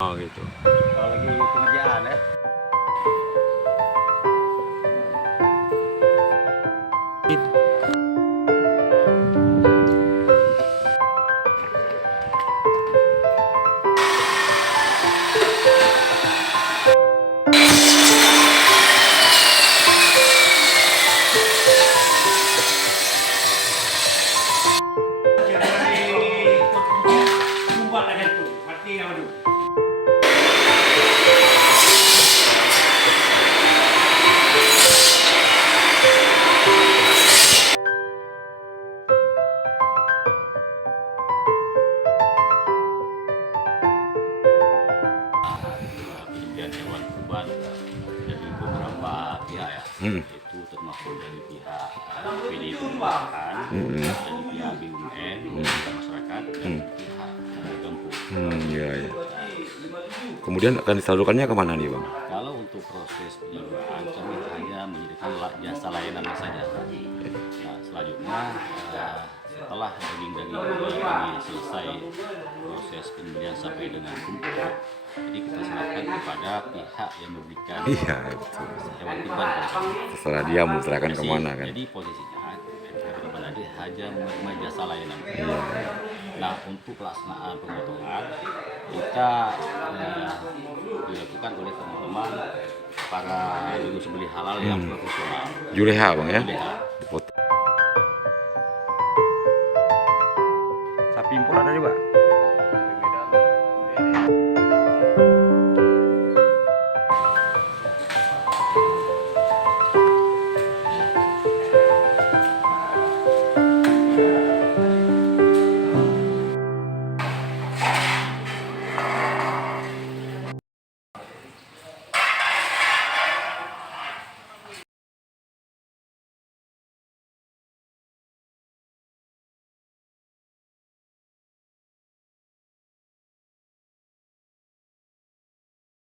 Oh gitu. Kalau lagi pengerjaan ya. Penelitian hewan kurban dari beberapa pihak ya, itu termasuk dari pihak PD Perbuatan, dari pihak BUMN, pemerintah masyarakat, dan pihak Gempur. Iya, iya. Kemudian akan disalurkannya kemana nih Bang? Kalau untuk proses penyaluran kami hanya menyediakan jasa layanan saja. Nah, selanjutnya setelah daging-daging ini selesai proses pembelian sampai dengan kumpul, jadi kita serahkan kepada pihak yang memberikan Iya, betul. hewan kurban. Setelah dia menyerahkan kemana kan? Jadi posisinya kurban tadi hanya menerima jasa layanan. Nah, untuk pelaksanaan pemotongan kita dilakukan oleh teman-teman para juru sembelih halal yang profesional. Juleha Bang ya? Juleha.